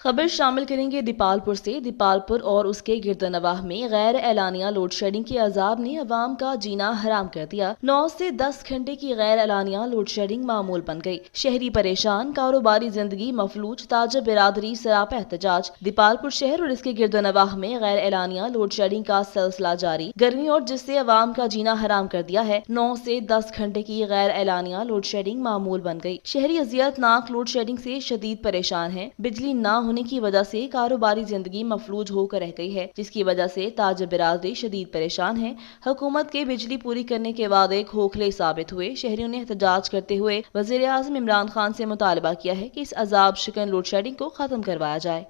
खबर शामिल करेंगे दीपालपुर से। दीपालपुर और उसके गिरदनवाह में गैर एलानिया लोड शेडिंग के अजाब ने अवाम का जीना हराम कर दिया। 9 से 10 घंटे की गैर एलानिया लोड शेडिंग मामूल बन गई। शहरी परेशान, कारोबारी जिंदगी मफलूज, ताजर बिरादरी सरापा एहतजाज। दीपालपुर शहर और इसके गिरदनवाह में गैर एलानिया लोड शेडिंग का सिलसिला जारी। गर्मी और जिससे अवाम का जीना हराम कर दिया है। 9 से 10 घंटे की गैर एलानिया लोड शेडिंग मामूल बन गई। शहरी अजियतनाक लोड शेडिंग से शदीद परेशान है। बिजली ना होने की वजह से कारोबारी जिंदगी मफलूज होकर रह गई है, जिसकी वजह से ताजर बिरादरी शदीद परेशान है। हुकूमत के बिजली पूरी करने के वादे खोखले साबित हुए। शहरियों ने एहतजाज करते हुए वजीर आज़म इमरान खान से मुतालबा किया है कि इस अजाब शिकन लोड शेडिंग को खत्म करवाया जाए।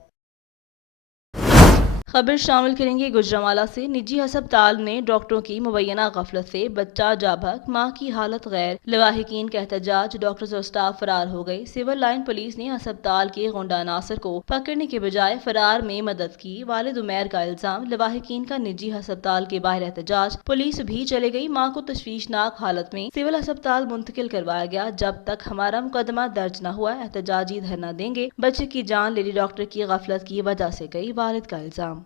खबर शामिल करेंगे गुजरांवाला से। निजी अस्पताल में डॉक्टरों की मुबैना गफलत से बच्चा जाबक, मां की हालत गैर। लवाहिकीन का एहतजाज, डॉक्टर्स और स्टाफ फरार हो गए। सिविल लाइन पुलिस ने अस्पताल के गुंडा नासिर को पकड़ने के बजाय फरार में मदद की। वालिद उमैर का इल्जाम, लवाहिकीन का निजी अस्पताल के बाहर एहतजाज। पुलिस भी चले गई। मां को तशवीशनाक हालत में सिविल अस्पताल मुंतकिल करवाया गया। जब तक हमारा मुकदमा दर्ज न हुआ एहतजाजी धरना देंगे। बच्चे की जान लेडी डॉक्टर की गफलत की वजह से गई, वालिद का इल्जाम।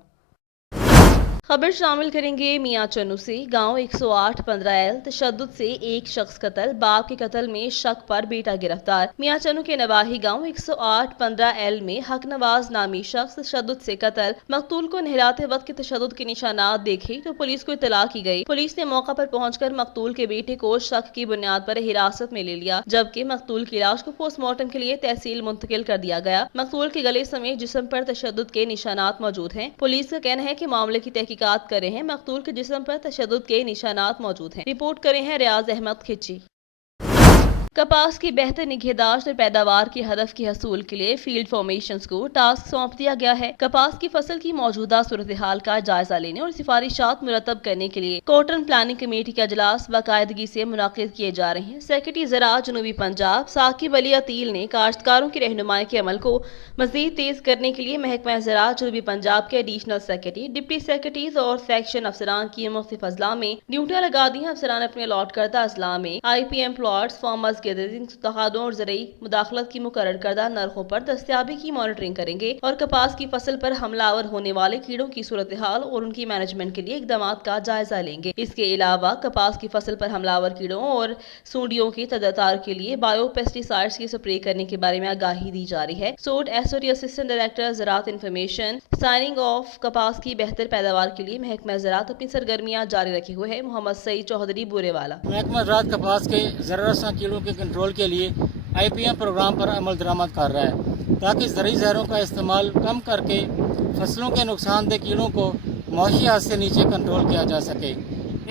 खबर शामिल करेंगे मियां चन्नू से। गांव 108-15L तशद्दुद से एक शख्स कत्ल, बाप के कत्ल में शक पर बेटा गिरफ्तार। मियां चन्नू के नवाही गांव 108-15L में हक नवाज नामी शख्स तशद्दुद से कत्ल। मकतूल को नहलाते वक्त के तशद्दुद के निशानात देखे तो पुलिस को इत्तला की गई। पुलिस ने मौका पर पहुंचकर मकतूल के बेटे को शक की बुनियाद पर हिरासत में ले लिया, जबकि मकतूल की लाश को पोस्टमार्टम के लिए तहसील मुंतकिल कर दिया गया। मकतूल के गले समेत जिस्म पर तशद्दुद के निशानात मौजूद हैं। पुलिस का कहना है कि मामले की तहकीकात कर रहे हैं। मकतूल के जिस्म पर तशद्दुद के निशानात मौजूद हैं। रिपोर्ट करे हैं रियाज अहमद खिची। कपास की बेहतर निगहदाश्त और पैदावार के हदफ के हसूल के लिए फील्ड फॉर्मेशंस को टास्क सौंप दिया गया है। कपास की फसल की मौजूदा सूरत हाल का जायजा लेने और सिफारिशात मुरतब करने के लिए कॉटन प्लानिंग कमेटी का इजलास बाकायदगी से मुनाकिद किए जा रहे हैं। सेक्रेटरी ज़राअत जनूबी पंजाब साकिब अली अतील ने काश्तकारों की रहनुमाई के अमल को मजीद तेज करने के लिए महकमा ज़राअत जनूबी पंजाब के एडिशनल सेक्रेटरी, डिप्टी सेक्रेटरीज और सेक्शन अफसरान की मुख्तलिफ अजला में ड्यूटियां लगा दी हैं। अफसरान अपने अलॉट करदा अजला में IPM प्लॉट्स, फार्मर्स गैदरिंग, तकादों और ज़रूरी मुदाखलत की मुकर्रर करदा नरखों पर दस्तयाबी की मॉनिटरिंग करेंगे और कपास की फसल पर हमलावर होने वाले कीड़ों की सूरत हाल और उनकी मैनेजमेंट के लिए इकदाम का जायजा लेंगे। इसके अलावा कपास की फसल पर हमलावर कीड़ों और सूंडियों की तदातार के लिए बायो पेस्टिसाइड्स की स्प्रे करने के बारे में आगाही दी जा रही है। सोड SOT असिस्टेंट डायरेक्टर ज़राअत इंफॉर्मेशन साइनिंग ऑफ कपास की बेहतर पैदावार के लिए महकमा ज़राअत अपनी सरगर्मियां जारी रखे हुए है। मोहम्मद सईद चौधरी बुरेवाला। महकमा ज़राअत कपास के ज़रारसा कीड़ों के कंट्रोल के लिए IPM प्रोग्राम पर अमल दरामद कर रहा है, ताकि ज़रूरी जहरों का इस्तेमाल कम करके फसलों के नुकसानदेह कीड़ों को मुआशी हद से नीचे कंट्रोल किया जा सके।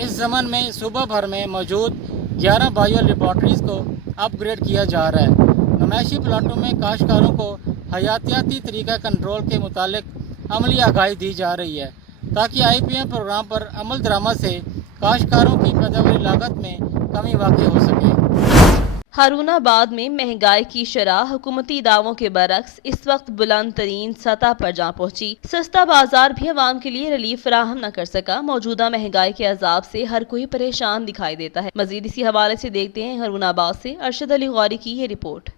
इस ज़मन में सूबा भर में मौजूद 11 बायो लेबॉर्ट्रीज़ को अपग्रेड किया जा रहा है। नुमाइशी प्लाटों में काश्तकारों को हयातियाती तरीका कंट्रोल के मुतालिक अमली आगाही दी जा रही है, ताकि IPM प्रोग्राम पर अमल दरामद से काश्तकारों की पैदावारी लागत में कमी वाक़ई हो सके। हारूनाबाद में महंगाई की शरह हुकूमती दावों के बरक्स इस वक्त बुलंद तरीन सतह पर जा पहुंची। सस्ता बाजार भी अवाम के लिए रिलीफ फराहम न कर सका। मौजूदा महंगाई के अजाब से हर कोई परेशान दिखाई देता है। मजीद इसी हवाले से देखते हैं हारूनाबाद से अरशद अली गौरी की ये रिपोर्ट।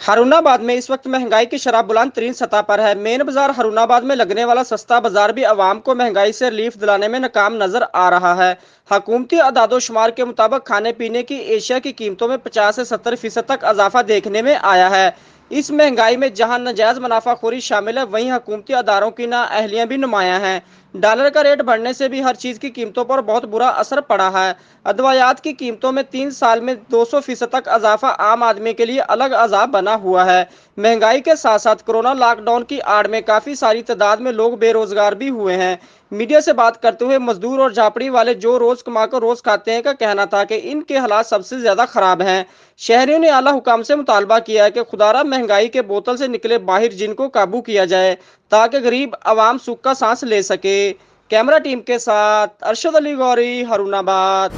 हारूनाबाद में इस वक्त महंगाई की शरह बुलंद तरीन सतह पर है। मेन बाजार हारूनाबाद में लगने वाला सस्ता बाजार भी आवाम को महंगाई से रिलीफ दिलाने में नाकाम नजर आ रहा है। हुकूमती अदादोशुमार के मुताबिक खाने पीने की एशिया की कीमतों में 50 से 70% तक इजाफा देखने में आया है। इस महंगाई में जहां नाजायज मुनाफाखोरी शामिल है, वहीं हुकूमती अदारों की नाअहलियां भी नुमायां हैं। डॉलर का रेट बढ़ने से भी हर चीज़ की कीमतों पर बहुत बुरा असर पड़ा है। अदवायात की कीमतों में 3 साल में 200% तक इजाफा आम आदमी के लिए अलग अजाब बना हुआ है। महंगाई के साथ साथ कोरोना लॉकडाउन की आड़ में काफ़ी सारी तादाद में लोग बेरोजगार भी हुए हैं। मीडिया से बात करते हुए मजदूर और झापड़ी वाले जो रोज कमाकर रोज खाते हैं का कहना था कि इनके हालात सबसे ज्यादा खराब हैं। शहरियों ने आला हुकाम से मुतालबा किया है कि खुदारा महंगाई के बोतल से निकले बाहर जिनको काबू किया जाए, ताकि गरीब आवाम सुख का सांस ले सके। कैमरा टीम के साथ अरशद अली गौरी, हारूनाबाद।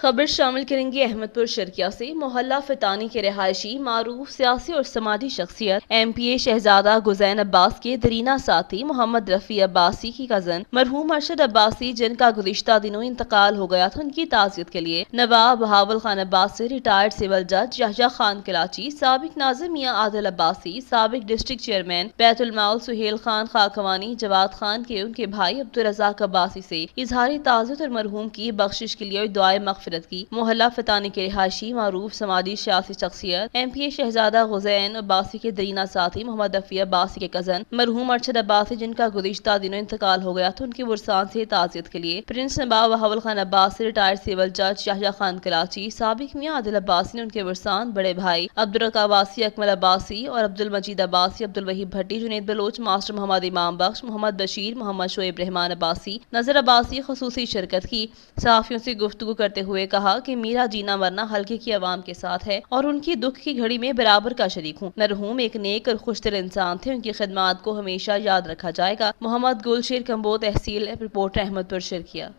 खबर शामिल करेंगे अहमदपुर शर्किया से। मोहल्ला फितानी के रिहायशी मारूफ सियासी और समाजी शख्सियत MPA शहजादा गुजैन अब्बास के दरीना साथी मोहम्मद रफ़ी अब्बासी की कज़न मरहूम अरशद अब्बासी, जिनका गुज़िश्ता दिनों इंतकाल हो गया था, उनकी ताज़ियत के लिए नवाब बहावल खान अब्बासी, रिटायर्ड सिविल जज याह्या खान कराची, साबिक नाज़िर मियां आदिल अब्बासी, साबिक डिस्ट्रिक्ट चेयरमैन बैतुल माल सुहेल खान खाकवानी, जवाद खान के उनके भाई अब्दुल रज़ाक अब्बासी से इजहारी ताज़ियत और मरहूम की बख्शिश के लिए दुआए मग़फ़िरत की। मोहल्ला फितानी के रिहायशी मारूफ समाजी सियासी शख्सियत MPA शहजादा गुज़ैन अब्बासी के दरीना साथी मोहम्मद रफ़ी अब्बासी के कज़न मरहूम अरशद अब्बासी, जिनका गुज़िश्ता दिनों इंतकाल हो गया था, उनके वरसान से ताज़ियत के लिए प्रिंस नवाब बहावल खान अब्बासी, रिटायर्ड सिविल जज याह्या खान कराची, साबिक मियां आदिल अब्बासी ने उनके वरसान बड़े भाई अब्दुल रज़ाक अब्बासी, अकमल अब्बासी और अब्दुल मजीद अब्बासी, अब्दुल वहीद भट्टी, जुनैद बलोच, मास्टर मोहम्मद इमाम बख्श, मोहम्मद बशीर, मोहम्मद शोएब रहमान अब्बासी, नज़र अब्बासी ख़ुसूसी शिरकत की। सहाफ़ियों से गुफ्तगू करते हुए कहा कि मेरा जीना मरना हल्के की आवाम के साथ है और उनकी दुख की घड़ी में बराबर का शरीक हूँ। मरहूम एक नेक और खुशदिल इंसान थे, उनकी खिदमात को हमेशा याद रखा जाएगा। मोहम्मद गुलशेर कंबो, तहसील रिपोर्टर अहमदपुर शर्किया।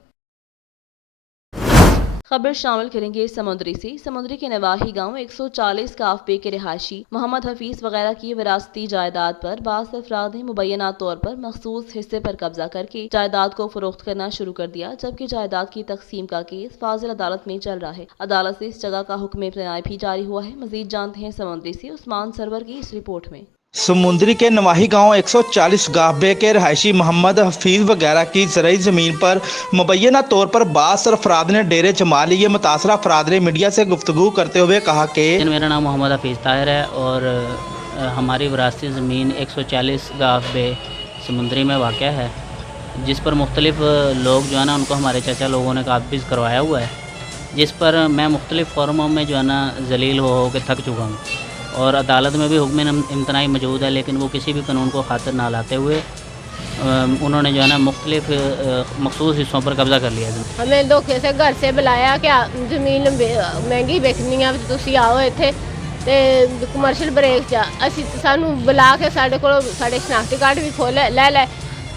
खबर शामिल करेंगे समुद्री से। समुद्री के नवाही गांव 140 काफ पे के रिहायशी मोहम्मद हफीज वगैरह की विरासती जायदाद पर बास अफराद ने मुबैना तौर पर मखसूस हिस्से पर कब्जा करके जायदाद को फरोख्त करना शुरू कर दिया, जबकि जायदाद की तकसीम का केस फाजिल अदालत में चल रहा है। अदालत से इस जगह का हुक्म इब्तनाई भी जारी हुआ है। मजीद जानते हैं समुद्री से उस्मान सरवर की इस रिपोर्ट में। समुद्री के नवाही गांव 140 गाहबे के रहायशी मोहम्मद हफीज़ वगैरह की ज़रई ज़मीन पर मुबैना तौर पर बास अफराद ने डेरे जमा लिए। मुतासरा अफराद ने मीडिया से गुफ्तगू करते हुए कहा कि मेरा नाम मोहम्मद हफीज़ ताहिर है और हमारी विरासती ज़मीन 140 गाहबे समुद्री में वाक़ है, जिस पर मुख्तलिफ लोग जो है ना उनको हमारे चाचा लोगों ने काबिज़ करवाया हुआ है, जिस पर मैं मुख्तलिफ फॉर्मों में जो है ना जलील हो के थक चुका हूँ और अदालत में भी हुक्म इम्तनाई मौजूद है, लेकिन वो किसी भी कानून को खातिर ना लाते हुए उन्होंने जो है ना मुख्तलिफ मखसूस हिस्सों पर कब्ज़ा कर लिया। हमें धोखे से घर से बुलाया कि ज़मीन महंगी बेचनी है, तुसी आओ इत्थे ते कमर्शियल ब्रेक च असी सानू बुला के साढ़े कोल साढ़े शनाख्ती कार्ड भी खोले ले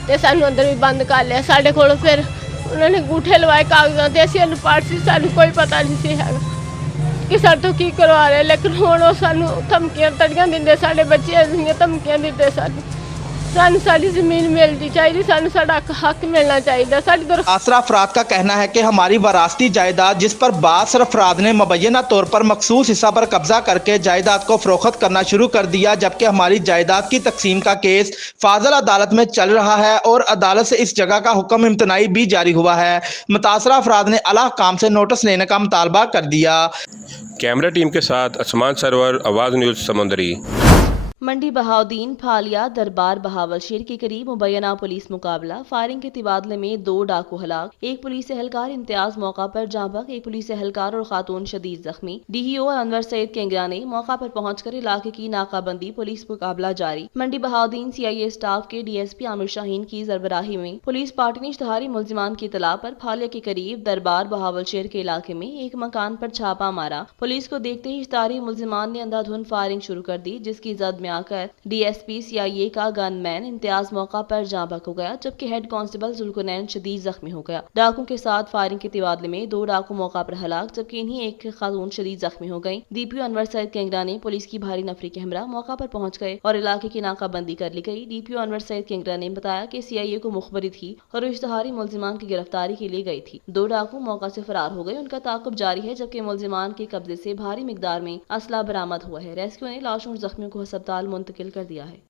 ते सानू अंदर भी बंद कर लिया। साढ़े कोल फिर उन्होंने अंगूठे लवाए कागज़ां ते, असी अनपढ़ सी, सानू कोई पता नहीं सी है कि साढ़े तो की करवा रहे, लेकिन हुण ओह सानू धमकियां तड़ियां दिंदे, साढ़े बच्चे दियां धमकियां दिंदे। सानू साडी ज़मीन मिलनी चाहिए, सानू साडा हक मिलना चाहिए। साडी आसरा अफराद का कहना है कि हमारी वरासती जायदाद, जिस पर बास अफराद ने मुबैना तौर पर मखसूस हिस्सा पर कब्जा करके जायदाद को फरोख्त करना शुरू कर दिया, जबकि हमारी जायदाद की तकसीम का केस फाजिल अदालत में चल रहा है और अदालत से इस जगह का हुक्म इम्तनाई भी जारी हुआ है। मुतासरा अफराद ने आला काम से नोटिस लेने का मुतालबा कर दिया। कैमरा टीम के साथ उस्मान सरवर, आवाज़ न्यूज़ समुद्री। मंडी बहाउद्दीन फालिया दरबार बहावलशेर के करीब मुबैना पुलिस मुकाबला, फायरिंग के तबादले में 2 डाकू हलाक, एक पुलिस एहलकार इम्तियाज मौका पर जाँ बहक, एक पुलिस एहलकार और खातून शदीद जख्मी। DEO अनवर सईद केंगरा ने मौका पर पहुंचकर इलाके की नाकाबंदी, पुलिस मुकाबला जारी। मंडी बहाउद्दीन CIA स्टाफ के DSP आमिर शाहीन की सरबराही में पुलिस पार्टी ने इश्तहारी मुलजिमान की इतला पर फालिया के करीब दरबार बहावलशेर के इलाके में एक मकान पर छापा मारा। पुलिस को देखते ही इश्तहारी मुलजिमान ने अंधाधुंध फायरिंग शुरू कर दी, जिसकी जद में आकर DSP CIA का गनमैन इम्तियाज मौका पर जाँ बहक हो गया, जबकि हेड कांस्टेबल जुल्कुनैन शदीद जख्मी हो गया। डाकू के साथ फायरिंग के तबादले में 2 डाकू मौका पर हलाक, जबकि इन्हीं एक खातून शदीद जख्मी हो गई। DPO अनवर सईद केंगरा ने पुलिस की भारी नफरी के हमरा मौका पर पहुंच गए और इलाके की नाकाबंदी कर ली गई। DPO अनवर सईद केंगरा ने बताया कि CIA को मुखबरी थी और इश्तहारी मुलजिमान की गिरफ्तारी के लिए गई थी। 2 डाकू मौका से फरार हो गए, उनका ताकुब जारी है, जबकि मुलजिमान के कब्जे से भारी मिकदार में असला बरामद हुआ है। रेस्क्यू ने लाशों और जख्मियों को अस्पताल मुंतकिल कर दिया है।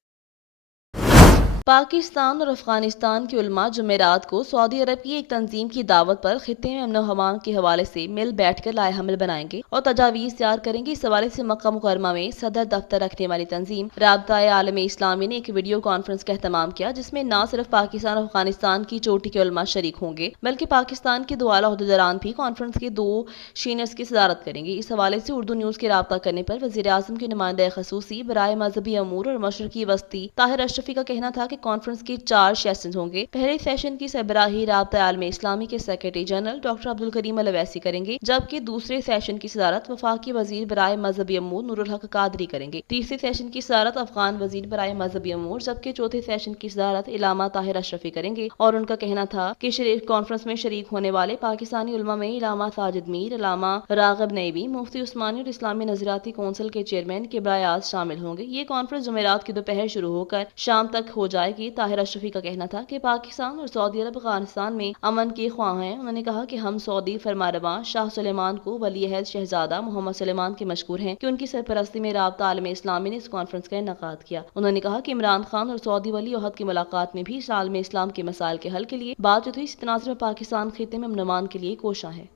पाकिस्तान और अफगानिस्तान के उलमा जुमेरात को सऊदी अरब की एक तंजीम की दावत पर खित्ते में अमन हमान के हवाले से मिल बैठकर लाए हमल बनाएंगे और तजावीज़ तैयार करेंगे। इस हवाले से मक्का मुकरमा में सदर दफ्तर रखने वाली तंजीम राबता आलम इस्लामी ने एक वीडियो कॉन्फ्रेंस का एहतमाम किया, जिसमें न सिर्फ पाकिस्तान और अफगानिस्तान की चोटी के उलमा शरीक होंगे, बल्कि पाकिस्तान के 2 आला ओहदेदारान भी कॉन्फ्रेंस के 2 सीनियर्स की सदारत करेंगे। इस हवाले से उर्दू न्यूज़ के राब्ता करने पर वज़ीर आज़म के नुमाइंदा ख़ुसूसी बराए मजहबी अमूर और मशरकी वस्ती ताहिर अशरफी का कहना था कि कि कॉन्फ्रेंस के 4 सेशन होंगे। पहले सेशन की सरबराही राब्ता आलम इस्लामी के secretary general doctor Abdul Karim अल अवैसी करेंगे, जबकि दूसरे सेशन की सदारत वफाकी वजीर बराए मजहबी अमूर नूरुल हक कादरी करेंगे। तीसरे सेशन की सदारत अफगान वजीर बराए मजहबी अमूर, जबकि चौथे सेशन की सदारत इलामा ताहिर अशरफी करेंगे। और उनका कहना था कि कॉन्फ्रेंस में शरीक होने वाले पाकिस्तानी उलमा में इलामा साजिद मीर, इलामा रागिब नईवी, मुफ्ती उस्मानी और इस्लामी नजरियाती कौंसिल के चेयरमैन किबरायाज शामिल होंगे। ये कॉन्फ्रेंस जुमेरात की दोपहर शुरू होकर शाम तक हो जाएगी। ताहिर अशरफी का कहना था कि पाकिस्तान और सऊदी अरब अफगानिस्तान में अमन के ख्वाह हैं। उन्होंने कहा कि हम सऊदी फरमारवां शाह सुलेमान को वली अहद शहजादा मोहम्मद सुलेमान के मशकूर हैं कि उनकी सरपरस्ती में राब्ता आलम इस्लामी ने इस कॉन्फ्रेंस का इनेकाद किया। उन्होंने कहा कि इमरान खान और सऊदी वली अहद की मुलाकात में भी आलम इस्लाम के मसाइल के हल के लिए बातचीत हुई। इस तनाज़ुर में पाकिस्तान खित्ते में अमन के लिए कोशा है।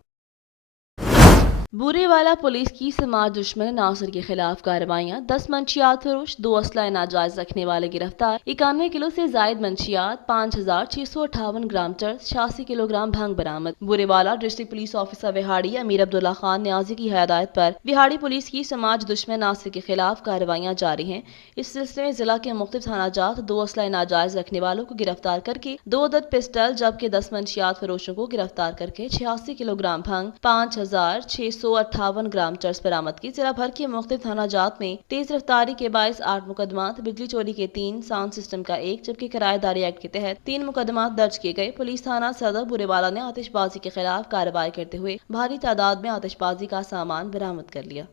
बूरेवाला पुलिस की समाज दुश्मन नासिर के खिलाफ कार्रवाइयां। 10 मंशियात फरोश, 2 असला नाजायज रखने वाले गिरफ्तार। 91 किलो से जायद मंशियात, 5658 ग्राम चर्स, 86 किलोग्राम भंग बरामद। Burewala district police officer Vehari अमीर अब्दुल्ला खान न्याजी की हिदायत पर विहाड़ी पुलिस की समाज दुश्मन नासिर के खिलाफ कार्रवाइयां जारी हैं। इस सिलसिले में जिला के मुख्तलिफ थाना जात 2 असला नाजायज रखने वालों को गिरफ्तार करके 2 अदद पिस्टल, जबकि 10 मंशियात फरोशों को गिरफ्तार करके 86 किलोग्राम भंग, 5658 ग्राम चर्स बरामद की। जिला भर के मुख्तलिफ थाना जात में तेज रफ्तारी के बायस 8 मुकदमात, बिजली चोरी के 3, साउंड सिस्टम का 1, जबकि किराएदारी एक्ट के तहत 3 मुकदमात दर्ज किए गए। पुलिस थाना सदर बुरेवाला ने आतिशबाजी के खिलाफ कार्रवाई करते हुए भारी तादाद में आतिशबाजी का सामान बरामद कर लिया।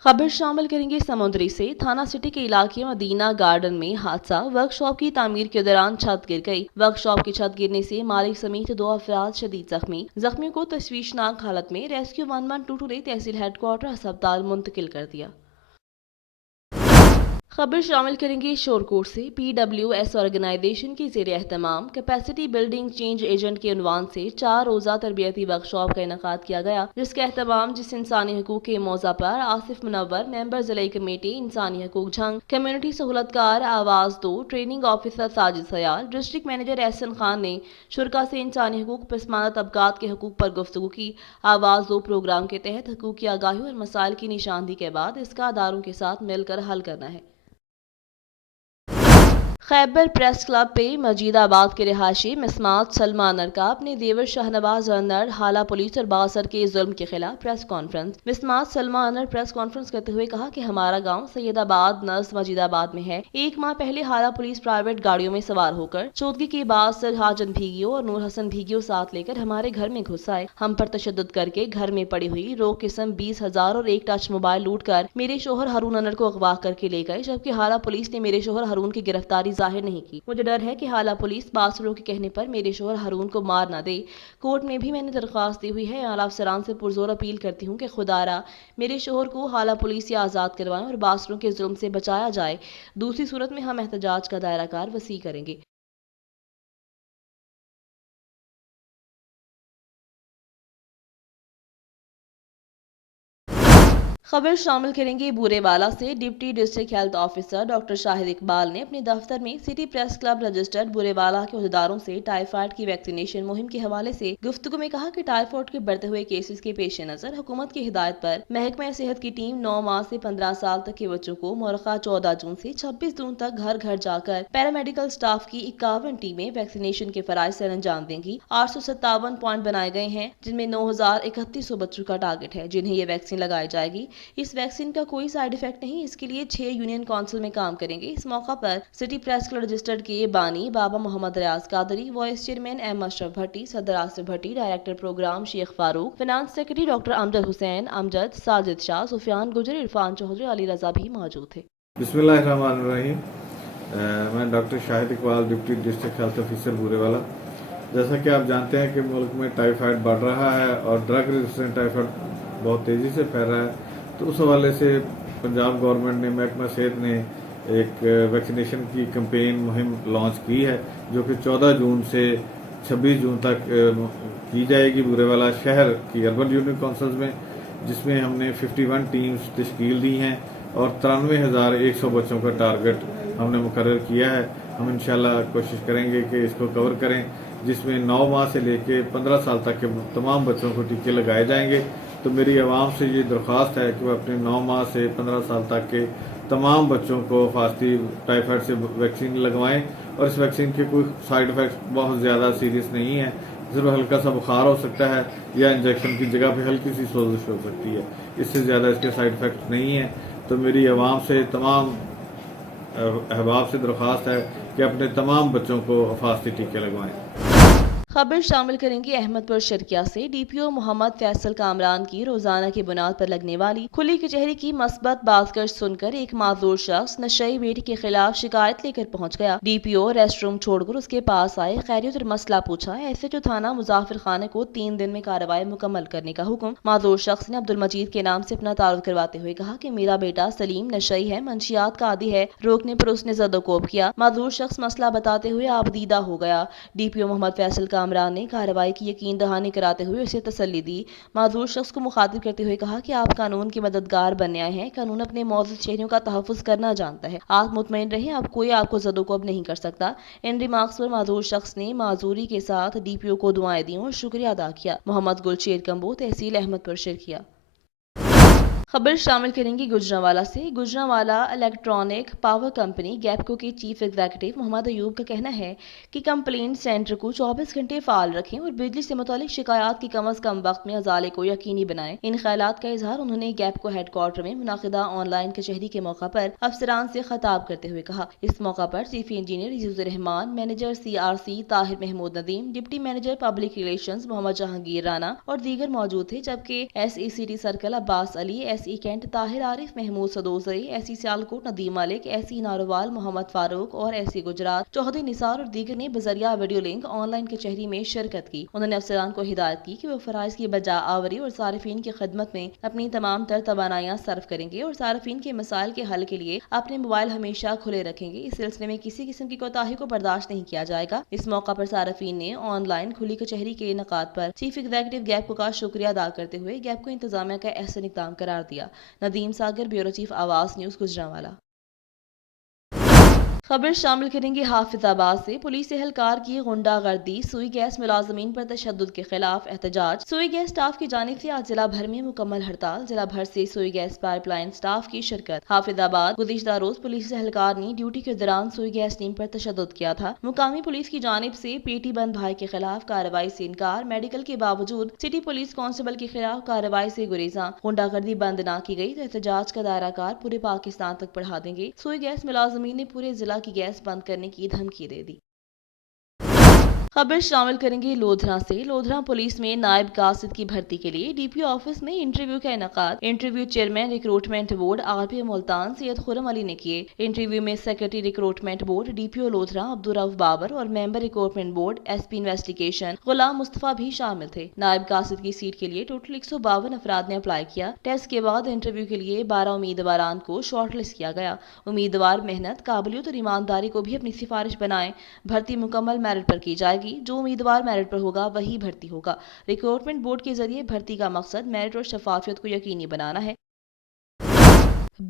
खबर शामिल करेंगे समुद्री से। थाना सिटी के इलाके मदीना गार्डन में हादसा। वर्कशॉप की तामीर के दौरान छत गिर गई। वर्कशॉप की छत गिरने से मालिक समेत 2 अफराद शदीद जख्मी। जख्मियों को तशवीशनाक हालत में रेस्क्यू 112 ने तहसील हेडक्वार्टर अस्पताल मुंतकिल कर दिया। खबर शामिल करेंगे शोरकोट से। PWS ऑर्गेनाइजेशन की ज़ेर एहतमाम कैपेसिटी बिल्डिंग चेंज एजेंट के उन्वान से 4 रोज़ा तरबियती वर्कशॉप का इनेकाद किया गया, जिसका एहतमाम जिस इंसानी हकूक़ के मौज़ा पर आसिफ मुनव्वर, मेंबर ज़िले कमेटी इंसानी हकूक़ झंग, कम्युनिटी सहूलतकार Awaz 2, training officer Sajid Sayal, district manager Ahsan Khan ने शुरका से इंसानी हकूक़ पसमानदा तबकात के हकूक़ पर गुफ्तगू की। आवाज़ 2 प्रोग्राम के तहत हकूक़ की आगाही और मसाइल की निशानदी के बाद इसका अदारों के साथ मिलकर हल करना है। खैबर प्रेस क्लब पे मजीदाबाद के रिहायशी मिसमात सलमान नरकाब ने देवर शाहनवाज अनर, हाला पुलिस और बासर के जुल्म के खिलाफ प्रेस कॉन्फ्रेंस। मिसमात सलमान अनर प्रेस कॉन्फ्रेंस करते हुए कहा कि हमारा गांव सैयदाबाद नज़ मजीदाबाद में है। 1 माह पहले हाला पुलिस प्राइवेट गाड़ियों में सवार होकर चौदगी के बासर हाजन भीगियो और नूर हसन भीगियो साथ लेकर हमारे घर में घुस आए। हम पर तशद्दुद करके घर में पड़ी हुई रोक किस्म 20,000 और 1 टच मोबाइल लूट कर मेरे शोहर हारून अनर को अगवा करके ले गए, जबकि हाला पुलिस ने मेरे शोहर हारून की गिरफ्तारी जाहिर नहीं की। मुझे डर है कि हाला पुलिस बासरों के कहने पर मेरे शोहर हारून को मार न दे। कोर्ट में भी मैंने दरख्वास्त दी हुई है। आला अफसरान से पुरजोर अपील करती हूँ कि खुदारा मेरे शोहर को हाला पुलिस से आज़ाद करवाएं और बासरों के जुल्म से बचाया जाए। दूसरी सूरत में हम एहतजाज का दायरा कार वसी करेंगे। खबर शामिल करेंगे बूरेवाला से। Deputy district health officer doctor Shahid Iqbal ने अपने दफ्तर में city press club registered Burewala के अहदेदारों से टाइफाइड की वैक्सीनेशन मुहिम के हवाले से गुफ्तगू में कहा कि टाइफाइड के बढ़ते हुए केसेस के पेश नजर हुकूमत की हिदायत पर महकमा सेहत की टीम 9 माह से 15 साल तक के बच्चों को मौरखा 14 जून से 26 जून तक घर घर जाकर पैरामेडिकल स्टाफ की 51 टीमें वैक्सीनेशन के फराइज से अंजाम देंगी। 857 पॉइंट बनाए गए हैं, जिनमें 9,3100 बच्चों का टारगेट है जिन्हें ये वैक्सीन लगाई जाएगी। इस वैक्सीन का कोई साइड इफेक्ट नहीं। इसके लिए 6 यूनियन काउंसिल में काम करेंगे। इस मौका पर सिटी प्रेस क्लब रजिस्टर्ड के बानी Baba Mohammad Riaz Qadri, vice chairman M Ashraf Bhatti, सदर Asif Bhatti, director program Sheikh Farooq, finance secretary doctor Amjad Hussain Amjad, Sajid Shah, Sufiyan Gujjar, Irfan Chaudhary, Ali रजा भी मौजूद थे। बिस्मिल्लाहिर्रहमानिर्रहीम। मैं doctor Shahid Iqbal, deputy district health officer Burewala. जैसा कि आप जानते हैं कि मुल्क में टाइफाइड बढ़ रहा है और ड्रग रेजिस्टेंट टाइफाइड बहुत तेज़ी से फैल रहा है, तो उस हवाले से पंजाब गवर्नमेंट ने, महकमा सेहत ने एक वैक्सीनेशन की कैंपेन मुहिम लॉन्च की है, जो कि 14 जून से 26 जून तक की जाएगी बूरेवाला शहर की अर्बन यूनियन काउंसिल्स में, जिसमें हमने 51 टीम्स तश्कील दी हैं और 93,100 बच्चों का टारगेट हमने मुकर्रर किया है। हम इंशाल्लाह कोशिश करेंगे कि इसको कवर करें। جس میں 9 ماہ سے لے کے 15 سال تک کے تمام بچوں کو ٹیکے لگائے جائیں گے. تو میری عوام سے یہ درخواست ہے کہ وہ اپنے 9 ماہ سے 15 سال تک کے تمام بچوں کو حفاظتی ٹائیفائڈ سے ویکسین لگوائیں, اور اس ویکسین کے کوئی سائیڈ ایفیکٹس بہت زیادہ سیریس نہیں ہیں, صرف ہلکا سا بخار ہو سکتا ہے یا انجیکشن کی جگہ پہ ہلکی سی سوزش ہو سکتی ہے, اس سے زیادہ اس کے سائیڈ ایفیکٹس نہیں ہیں. تو میری عوام سے تمام احباب سے درخواست ہے کہ اپنے تمام بچوں کو حفاظتی ٹیکے لگوائیں. خبر شامل کریں گے احمد پور شرکیہ سے. ڈی پی او محمد فیصل کامران کی روزانہ کی بنیاد پر لگنے والی کھلی کچہری کی مثبت بازگشت سن کر ایک معذور شخص نشئی بیٹی کے خلاف شکایت لے کر پہنچ گیا. ڈی پی او ریسٹ روم چھوڑ کر اس کے پاس آئے, خیریت اور مسئلہ پوچھا. ایس ایچ او تھانہ مظفر خانہ کو 3 دن میں کارروائی مکمل کرنے کا حکم. معذور شخص نے عبد المجید کے نام سے اپنا تعارف کرواتے ہوئے کہا کہ میرا بیٹا سلیم نشئی ہے, منشیات کا عادی ہے. روکنے پر اس نے زد و کوب کیا. معذور شخص مسئلہ بتاتے ہوئے آبدیدہ ہو گیا. ڈی پی او محمد فیصل کامران نے کارروائی کی یقین دہانی کراتے ہوئے اسے تسلی دی. معذور شخص کو مخاطب کرتے ہوئے کہا کہ آپ قانون کے مددگار بننے آئے ہیں. قانون اپنے معزز شہریوں کا تحفظ کرنا جانتا ہے. آپ مطمئن رہیں, اب کوئی آپ کو زد و کوب نہیں کر سکتا. ان ریمارکس پر معذور شخص نے معذوری کے ساتھ ڈی پی او کو دعائیں دیں اور شکریہ ادا کیا. محمد گلشیر کمبو, تحصیل احمد پور شرکیہ. خبر شامل کریں گی گجرانوالہ سے. گجرانوالہ الیکٹرانک پاور کمپنی گیپکو کے چیف ایگزیکٹو محمد ایوب کا کہنا ہے کہ کمپلینٹ سینٹر کو 24 گھنٹے فعال رکھیں اور بجلی سے متعلق شکایات کی کم از کم وقت میں ازالے کو یقینی بنائیں. ان خیالات کا اظہار انہوں نے گیپکو ہیڈ کوارٹر میں منعقدہ آن لائن کچہری کے موقع پر افسران سے خطاب کرتے ہوئے کہا. اس موقع پر chief engineer Aziz ur Rehman, manager CRC Tahir Mahmood Nadeem, deputy manager public relations Muhammad Jahangir Rana اور دیگر موجود تھے, جبکہ SECT circle Abbas Ali, SE cantt Tahir Arif, Mahmood Sadozai, SE Sialkot Nadeem Malik, SE Narowal Muhammad Farooq اور SE گجرات چوہدری نثار اور دیگر نے بذریعہ ویڈیو لنک آن لائن کچہری میں شرکت کی. انہوں نے افسران کو ہدایت کی کہ وہ فرائض کی بجا آوری اور صارفین کی خدمت میں اپنی تمام تر توانائیاں صرف کریں گے اور صارفین کے مسائل کے حل کے لیے اپنے موبائل ہمیشہ کھلے رکھیں گے. اس سلسلے میں کسی قسم کی کوتاہی کو برداشت نہیں کیا جائے گا. اس موقع پر صارفین نے آن لائن کھلی کچہری کے انعقاد پر چیف ایگزیکٹو گیپکو کا شکریہ ادا کرتے ہوئے گیپکو انتظامیہ کا احسن اقدام قرار دیا. ندیم ساگر, بیورو چیف آواز نیوز, گجرانوالہ. خبر شامل کریں گے حافظ آباد سے. پولیس اہلکار کی غنڈہ گردی, سوئی گیس ملازمین پر تشدد کے خلاف احتجاج. سوئی گیس سٹاف کی جانب سے آج ضلع بھر میں مکمل ہڑتال. ضلع بھر سے سوئی گیس پائپ لائن سٹاف کی شرکت. حافظ آباد گزشتہ روز پولیس اہلکار نے ڈیوٹی کے دوران سوئی گیس ٹیم پر تشدد کیا تھا. مقامی پولیس کی جانب سے پیٹی بند بھائی کے خلاف کارروائی سے انکار. میڈیکل کے باوجود سٹی پولیس کانسٹیبل کے خلاف کارروائی سے گریزاں. غنڈہ گردی بند نہ کی گئی تو احتجاج کا دائرہ کار پورے پاکستان تک بڑھا دیں گے. سوئی گیس ملازمین نے پورے ضلع کی گیس بند کرنے کی دھمکی دے دی. خبر شامل کریں گے لودھرا سے. لودھرا پولیس میں نائب قاصد کی بھرتی کے لیے ڈی پی او آفس میں انٹرویو کا انعقاد. Interview chairman recruitment board RPO Multan Syed Khurram Ali نے کیے. انٹرویو میں secretary recruitment board DPO Lodhran Abdul Rauf Babar اور member recruitment board SP investigation Ghulam Mustafa بھی شامل تھے. نائب قاصد کی سیٹ کے لیے ٹوٹل 152 افراد نے اپلائی کیا. ٹیسٹ کے بعد انٹرویو کے لیے 12 امیدواران کو شارٹ لسٹ کیا گیا. امیدوار محنت, قابلیت اور ایمانداری کو بھی اپنی سفارش بنائیں. بھرتی مکمل میرٹ پر کی جائے گی. جو امیدوار میرٹ پر ہوگا وہی بھرتی ہوگا. ریکروٹمنٹ بورڈ کے ذریعے بھرتی کا مقصد میرٹ اور شفافیت کو یقینی بنانا ہے.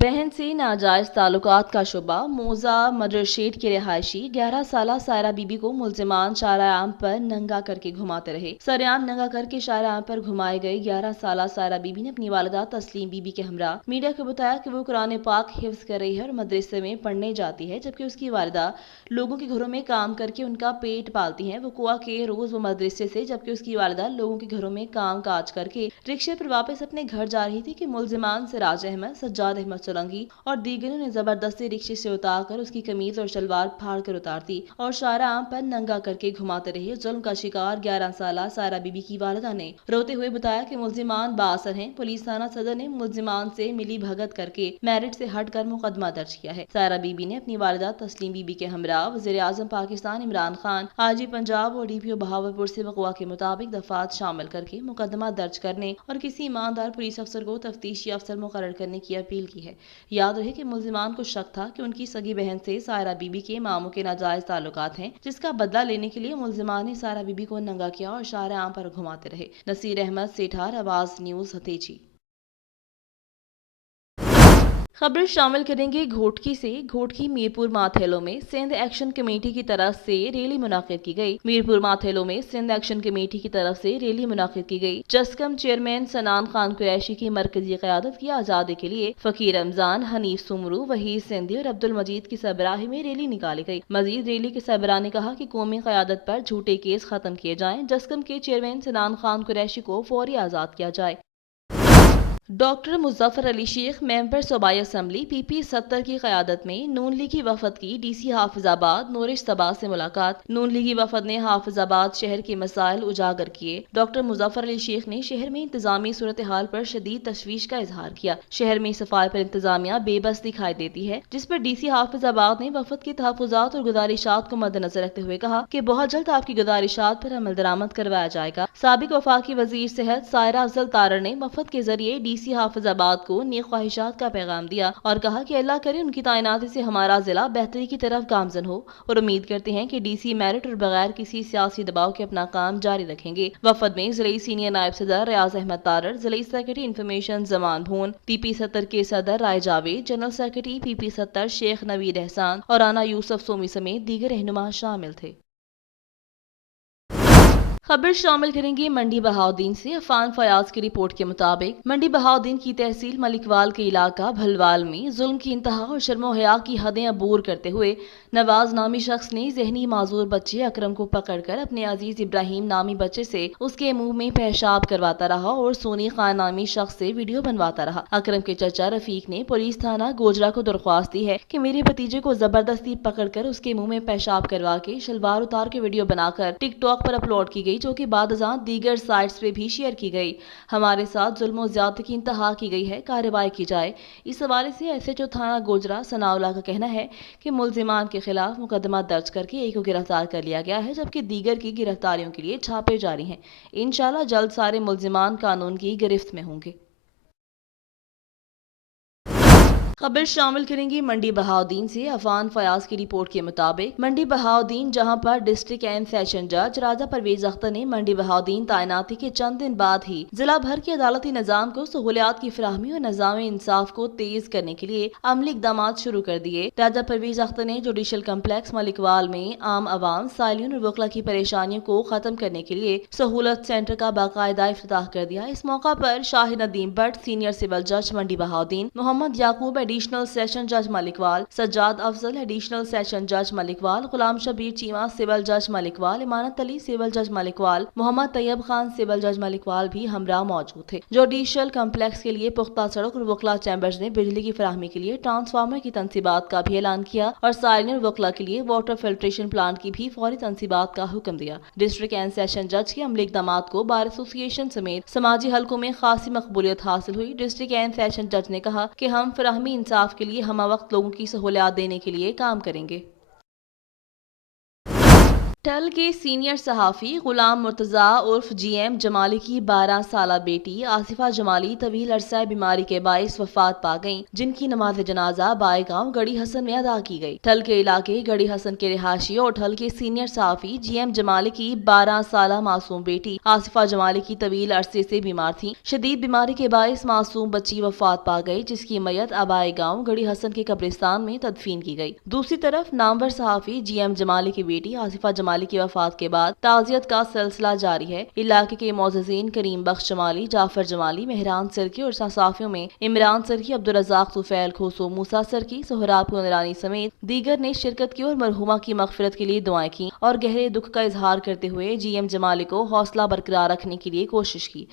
بہن سے ناجائز تعلقات کا شبہ. موزہ مدرشیٹ کے رہائشی 11 سالہ سائرہ بی بی کو ملزمان شارع عام پر ننگا کر کے گھماتے رہے. سرعام ننگا کر کے شارع عام پر گھمائے گئے 11 سالہ سائرہ بی بی نے اپنی والدہ تسلیم بی بی کے ہمراہ میڈیا کو بتایا کہ وہ قرآن پاک حفظ کر رہی ہے اور مدرسے میں پڑھنے جاتی ہے, جبکہ اس کی والدہ لوگوں کے گھروں میں کام کر کے ان کا پیٹ پالتی ہیں. وقوع کے روز وہ مدرسے سے, جبکہ اس کی والدہ لوگوں کے گھروں میں کام کاج کر کے رکشے پر واپس اپنے گھر جا رہی تھی کہ ملزمان سراج احمد, سجاد احمد سولنگی اور دیگروں نے زبردستی رکشے سے اتار کر اس کی قمیض اور شلوار پھاڑ کر اتار دی اور شارع عام پر ننگا کر کے گھماتے رہے. ظلم کا شکار 11 سالہ سائرہ بی بی کی والدہ نے روتے ہوئے بتایا کہ ملزمان بااثر ہیں. پولیس تھانہ صدر نے ملزمان سے ملی بھگت کر کے میرٹ سے ہٹ کر مقدمہ درج کیا ہے. سائرہ بی بی نے اپنی والدہ تسلیم بی بی کے ہمراہ وزیر اعظم پاکستان عمران خان, IG پنجاب اور DPO بہاولپور سے وقوع کے مطابق دفعات شامل کر کے مقدمہ درج کرنے اور کسی ایماندار پولیس افسر کو تفتیشی افسر مقرر کرنے کی اپیل کی ہے. یاد رہے کہ ملزمان کو شک تھا کہ ان کی سگی بہن سے سائرہ بی بی کے ماموں کے ناجائز تعلقات ہیں, جس کا بدلہ لینے کے لیے ملزمان نے سائرہ بی بی کو ننگا کیا اور شارع عام پر گھماتے رہے. نصیر احمد سیٹھار, آواز نیوز, ہتیجی. खबर शामिल करेंगे घोटकी से। घोटकी मीरपुर माथेलो में सिंध एक्शन कमेटी की तरफ से रैली मुनाकिद की गई। मीरपुर माथेलो में सिंध एक्शन कमेटी की तरफ से रैली मुनाकिद की गई। जस्कम चेयरमैन सनान खान कुरैशी की मरकजी क़यादत की आज़ादी के लिए फकीर रमजान, हनीफ सुमरू, वहीद सिंधी और अब्दुल मजीद की सरबराही में रैली निकाली गई। मजीद रैली के सरबराह ने कहा कि कौमी क़यादत पर झूठे केस खत्म किए जाएं। जस्कम के चेयरमैन सनान खान कुरैशी को फौरी आज़ाद किया जाए। डॉक्टर मुजफ्फर अली शेख मेंबर सूबाई असम्बली PP 70 की क़यादत में नून लीगी वफद की DC हाफिजाबाद नूरिश सबा से मुलाकात। नून लीगी वफद ने हाफिजाबाद शहर के मसाइल उजागर किए। डॉक्टर मुजफ्फर अली शेख ने शहर में इंतजामी सूरत हाल पर शदीद तशवीश का इजहार किया। शहर में सफाई पर इंतजामिया बेबस दिखाई देती है, जिस पर DC हाफिजाबाद ने वफद के तहफ़्फ़ुज़ात और गुजारिशात को मद्देनजर रखते हुए कहा कि बहुत जल्द आपकी गुजारिशात पर अमल दरामद करवाया जाएगा। साबिक वफाकी वजीर सेहत सायरा अफजल तारर ने वफद के जरिए DC हाफिजाबाद को नेक ख्वाहिशात का पैगाम दिया और कहा कि अल्लाह करे उनकी तैनाती से हमारा जिला बेहतरी की तरफ गामजन हो और उम्मीद करते हैं कि DC मेरिट और बगैर किसी सियासी दबाव के अपना काम जारी रखेंगे। वफद में जिले सीनियर नायब सदर रियाज अहमद तारर, जिले सेक्रेटरी इंफॉर्मेशन जमान भून, PP 70 के सदर Rai Javed, general secretary PP 70 Sheikh Naveed Ehsan और राना यूसुफ सोमी समेत दीगर रहनुमा शामिल थे। खबर शामिल करेंगे मंडी बहाउद्दीन से। अफान फयाज की रिपोर्ट के मुताबिक मंडी बहाउद्दीन की तहसील मलिकवाल के इलाका भलवाल में जुल्म की इंतहा और शर्मो हया की हदें अबूर करते हुए नवाज नामी शख्स ने जहनी माजूर बच्चे अकरम को पकड़कर अपने अजीज इब्राहिम नामी बच्चे से उसके मुंह में पेशाब करवाता रहा और सोनी खान नामी शख्स से वीडियो बनवाता रहा। अकरम के चचा रफीक ने पुलिस थाना गोजरा को दरख्वास्त दी है कि मेरे भतीजे को जबरदस्ती पकड़कर उसके मुंह में पेशाब करवा के शलवार उतार के वीडियो बनाकर टिकटॉक पर अपलोड की गई, जो कि बाद दीगर साइट्स पे भी शेयर की गई। हमारे साथ जुल्म और ज़्यादती की इंतहा की गई है, कार्रवाई की जाए। इस हवाले से SHO थाना गोजरा सनाउल्लाह का कहना है कि मुल्जिमान के खिलाफ मुकदमा दर्ज करके एक को गिरफ्तार कर लिया गया है, जबकि दीगर की गिरफ्तारियों के लिए छापे जारी हैं। इंशाल्लाह जल्द सारे मुल्जिमान कानून की गिरफ्त में होंगे। खबर शामिल करेंगी मंडी बहाउद्दीन से। अफान फयाज की रिपोर्ट के मुताबिक मंडी बहाउद्दीन, जहां पर डिस्ट्रिक्ट एंड सेशन जज राजा परवेज अख्तर ने मंडी बहाउद्दीन तैनाती के चंद दिन बाद ही जिला भर के अदालती निजाम को सहूलियात की फराहमी और निजाम इंसाफ को तेज करने के लिए अमली इकदाम शुरू कर दिए। राजा परवेज अख्तर ने जुडिशल कम्प्लेक्स मलिकवाल में आम आवाम, साइलिन और वकला की परेशानियों को खत्म करने के लिए सहूलत सेंटर का बाकायदा इफ्तिताह कर दिया। इस मौका पर शाहिद नदीम भट्ट सीनियर सिविल जज मंडी बहाउद्दीन, मोहम्मद याकूब एडिशनल सेशन जज मलिकवाल, सज्जाद अफजल एडिशनल सेशन जज मलिकवाल, गुलाम शबीर चीमा सिविल जज मलिकवाल, इमानत अली सिविल जज मलिकवाल, मोहम्मद तैयब खान सिविल जज मलिकवाल भी हमरा मौजूद थे। जुडिशल कम्प्लेक्स के लिए पुख्ता सड़क और वकला चैम्बर्स ने बिजली की फराहमी के लिए ट्रांसफार्मर की तनसीबात का भी ऐलान किया और साइलिन और वकला के लिए वाटर फिल्ट्रेशन प्लांट की भी फौरी तनसीबात का हुक्म दिया। डिस्ट्रिक्ट एंड सेशन जज के अमली इकदाम को बार एसोसिएशन समेत समाजी हलकों में खासी मकबूलियत हासिल हुई। डिस्ट्रिक्ट एंड सेशन जज ने कहा कि हम फराहमी इंसाफ के लिए हम वक्त लोगों की सहूलियत देने के लिए काम करेंगे। टल के सीनियर सहाफ़ी गुलाम मुर्तज़ा उर्फ GM जमाली की 12 साला बेटी आसिफा जमाली तवील अरसा बीमारी के बाइस वफात पा गईं, जिनकी नमाज जनाजा बाए गांव गढ़ी हसन में अदा की गई। टल के इलाके गढ़ी हसन के रिहायशी और टल के सीनियर सहाफ़ी GM जमाली की 12 साला मासूम बेटी आसिफा जमाली की तवील अरसे से बीमार थी। शदीद बीमारी के बाइस मासूम बच्ची वफात पा गई, जिसकी मैयत आबाए गांव गढ़ी हसन के कब्रिस्तान में तदफीन की गई। दूसरी तरफ नामवर सहाफ़ी GM जमाली की बेटी आसिफा जमाली की वफात के बाद ताज़ियत का सिलसिला जारी है। इलाके के मोअज़्ज़िज़ीन करीम बख्श जमाली, जाफर जमाली, मेहरान सरकी और सहाफ़ियों में इमरान सरकी, अब्दुल रज़ाक सुफैल खोसो, मूसा सरकी, सोहराब कुंदरानी समेत दीगर ने शिरकत की और मरहुमा की मग़फ़िरत के लिए दुआएं की और गहरे दुख का इजहार करते हुए GM जमाली को हौसला बरकरार रखने के लिए कोशिश की।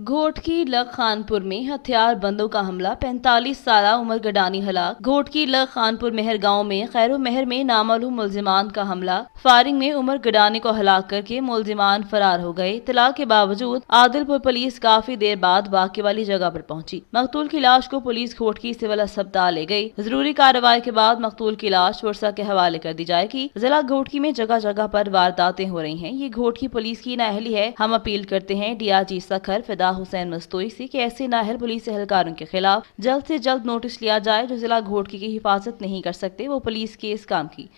घोटकी लग खानपुर में हथियार बंदों का हमला, 45 साला उमर गडानी हलाक। घोटकी लग खानपुर मेहर गांव में खैरो मेहर में नामालूम मुल्जिमान का हमला, फायरिंग में उमर गडानी को हलाक करके मुल्जिमान फरार हो गए। इत्तला के बावजूद आदिलपुर पुलिस काफी देर बाद वाक़े वाली जगह पर पहुंची। मकतूल की लाश को पुलिस घोटकी सिविल अस्पताल ले गई। जरूरी कार्रवाई के बाद मकतूल की लाश पुरसा के हवाले कर दी जाएगी। जिला घोटकी में जगह जगह पर वारदातें हो रही हैं। ये घोटकी पुलिस की नाअहली है। हम अपील करते हैं DRG सखर फिदा हुसैन मस्तोई से कि ऐसे नाअहल पुलिस एहलकारों के खिलाफ जल्द से जल्द नोटिस लिया जाए जो जिला घोटकी की हिफाजत नहीं कर सकते, वो पुलिस के इस काम की।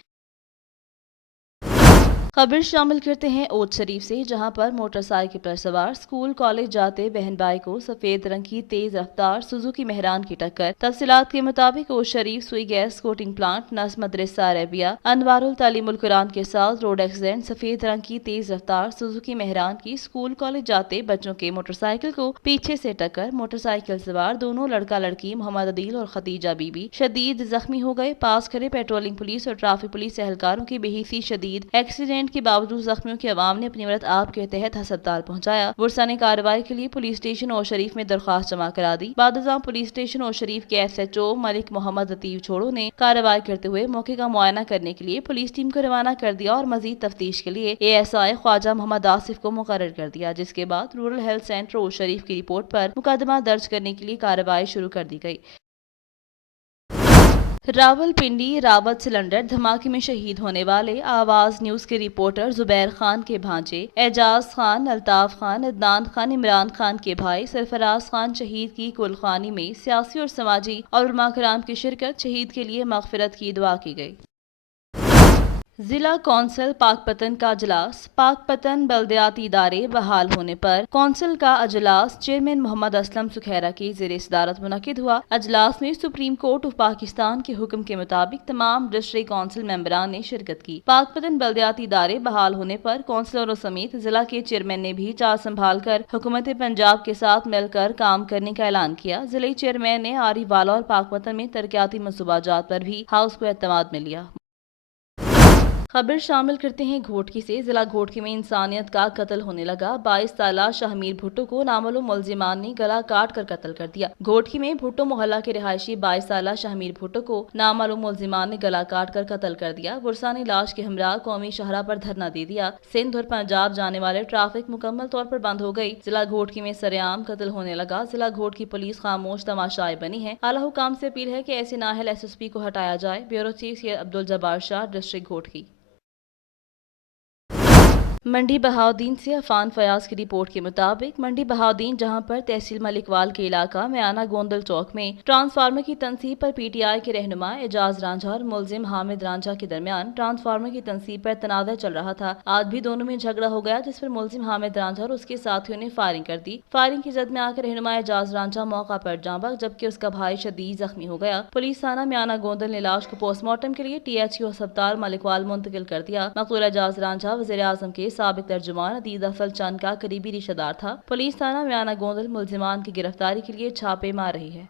खबर शामिल करते हैं ओट शरीफ से, जहां पर मोटरसाइकिल पर सवार स्कूल कॉलेज जाते बहन भाई को सफेद रंग की तेज रफ्तार सुजुकी मेहरान की टक्कर। तफसीलात के मुताबिक ओट शरीफ सुई गैस कोटिंग प्लांट नस मदरसा अरेबिया अनवारुल तालीमुल कुरान के साथ रोड एक्सीडेंट। सफेद रंग की तेज रफ्तार सुजुकी मेहरान की स्कूल कॉलेज जाते बच्चों के मोटरसाइकिल को पीछे से टक्कर। मोटरसाइकिल सवार दोनों लड़का लड़की मोहम्मद अदील और खदीजा बीबी शदीद जख्मी हो गए। पास खड़े पेट्रोलिंग पुलिस और ट्रैफिक पुलिस एहलकारों की बेहिसी शदीद एक्सीडेंट के बावजूद जख्मियों की आवाम ने अपनी मदद आप के तहत अस्पताल पहुंचाया। बुरसा ने कार्रवाई के लिए पुलिस स्टेशन और शरीफ में दरख्वास्त जमा करा दी। बादशाह पुलिस स्टेशन और शरीफ के SHO मलिक मोहम्मद लतीफ छोड़ो ने कार्रवाई करते हुए मौके का मुआयना करने के लिए पुलिस टीम को रवाना कर दिया और मजीद तफ्तीश के लिए ASI ख्वाजा मोहम्मद आसिफ को मुकर्रर कर दिया, जिसके बाद रूरल हेल्थ सेंटर और शरीफ की रिपोर्ट पर मुकदमा दर्ज करने के लिए कार्रवाई शुरू कर दी गई। रावलपिंडी रावत सिलेंडर धमाके में शहीद होने वाले आवाज न्यूज के रिपोर्टर जुबैर खान के भांजे एजाज खान, अल्ताफ खान, अदनान खान, इमरान खान के भाई सरफराज खान शहीद की कुलखानी में सियासी और समाजी और उलमा कराम की शिरकत। शहीद के लिए मगफिरत की दुआ की गई। जिला कौंसिल पाकपतन का अजलास। पाकपतन बल्दियाती इदारे बहाल होने पर कौंसिल का अजलास चेयरमैन मोहम्मद असलम सुखैरा की ज़ेर सदारत मुनक्किद हुआ। अजलास में सुप्रीम कोर्ट ऑफ पाकिस्तान के हुक्म के मुताबिक तमाम डिस्ट्रिक्ट कौंसिल मेंबरान ने शिरकत की। पाकपतन बल्दियाती इदारे बहाल होने पर कौंसिलरों समेत जिला के चेयरमैन ने भी चार्ज संभाल कर हुकूमत पंजाब के साथ मिलकर काम करने का ऐलान किया। जिले चेयरमैन ने आरीवाला और पाकपतन में तरक्याती मनसूबाजात पर भी हाउस को एतमाद में लिया। खबर शामिल करते हैं घोटकी से। जिला घोटकी में इंसानियत का कत्ल होने लगा। 22 साला शाहमीर भुट्टो को नामालूम मुलजिमान ने गला काट कर कत्ल कर दिया। घोटकी में भुट्टो मोहल्ला के रिहायशी 22 साला शाहमीर भुट्टो को नामालूम मुलजिमान ने गला काट कर कत्ल कर दिया। बुरसा ने लाश के हमरा कौमी शाहरा पर धरना दे दिया। सिंध और पंजाब जाने वाले ट्रैफिक मुकम्मल तौर पर बंद हो गई। जिला घोटकी में सरेआम कत्ल होने लगा। जिला घोटकी पुलिस खामोश तमाशाई बनी है। आला हुकाम से अपील है कि ऐसे नाहल SSP को हटाया जाए। Bureau chief Syed Abdul Jabbar Shah, district Ghotki. Mandi Bahauddin से अफान फयाज की रिपोर्ट के मुताबिक मंडी बहाउद्दीन, जहां पर तहसील मलिकवाल के इलाका में आना गोंदल चौक में ट्रांसफार्मर की तनसीब पर PTI के रहनुमा एजाज रांझा और मुलजिम हामिद रांझा के दरमियान ट्रांसफार्मर की तनसीब पर तनाज़ा चल रहा था। आज भी दोनों में झगड़ा हो गया, जिस पर मुलजिम हामिद रांझा और उसके साथियों ने फायरिंग कर दी। फायरिंग की जद में आकर रहनुमा एजाज रांझा मौका पर जाँ बख्श, जबकि उसका भाई शदीद जख्मी हो गया। पुलिस थाना में आना गोंदल ने लाश को पोस्टमार्टम के लिए THQ अस्पताल मलिकवाल मुंतकिल कर दिया। मकतूल एजाज रांझा वज़ीर आज़म के साबिक तर्जुमान अदीद अफजल चंद का करीबी रिश्तेदार था। पुलिस थाना म्याना गोंदल मुलजिमान की गिरफ्तारी के लिए छापे मार रही है।